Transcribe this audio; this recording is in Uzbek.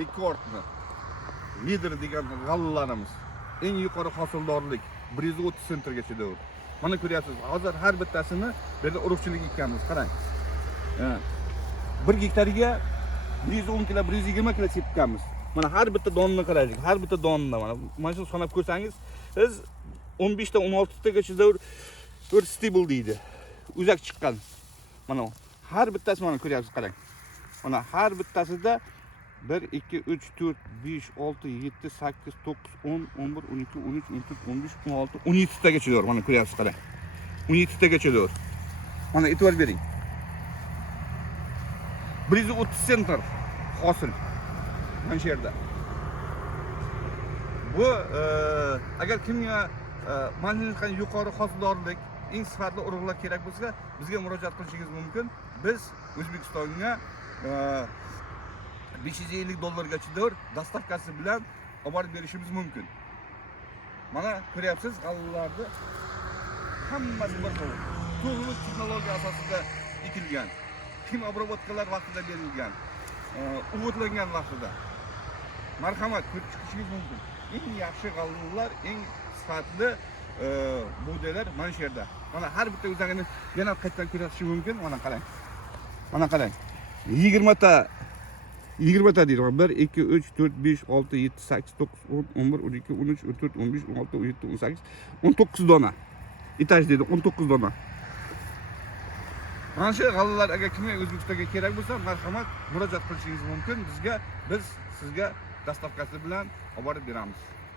rekordni lider degan g'allalarimiz eng yuqori hosildorlik 130 sentrgacha davr. Mana ko'ryapsiz, hozir har bittasini bu yerda urug'chilik ekkanmiz, qarang. 1 gektariga 110 kilo, 120 kilo sepganmiz. Mana har bitta donni qaraylik, har bitta donni mana shu sanab ko'rsangiz, biz 15 ta 16 tagacha davr stable deydi. Uzak chiqqan. Mana har bittasi mana ko'ryapsiz, qarang. Mana har bittasida 1 2 3 4 5 6 7 8 9 10 11 12 13 14 15 16 17 tagacha davr. Mana ko'ryapsiz, qarang. 17 tagacha davr. Mana e'tibor bering. 130 sentr hosil. Mana shu yerda. Bu agar kimga mana shunday yuqori hosildorlik, eng sifatli urug'lar kerak bo'lsa, bizga murojaat qilishingiz mumkin. Biz O'zbekistonga $550 davr dastavkasi bilan olib borib berishimiz mumkin. Mana ko'ryapsiz, g'allalarni hammasi bir xil. To'g'ri texnologiya asosida ekilgan. Kim obrobotkalar vaqtida berilgan, o'g'itlangan vaqtida. Marhamat, ko'rib chiqishingiz mumkin. Eng yaxshi g'allalar, eng sifatli bug'doylar mana shu yerda. Mana har bitta o'zagini yana qaytadan ko'rasish mumkin. Mana qarang. Mana qarang. 20 ta deydi. 1 2 3 4 5 6 7 8 9 10 11 12 13 14 15 16 17 18 19 dona. Etaj deydi, 19 dona. Mana shu g'allalar agar kimga O'zbekistonga kerak bo'lsa, marhamat murojaat qilishingiz mumkin. Biz sizga dastavkasi bilan olib borib beramiz.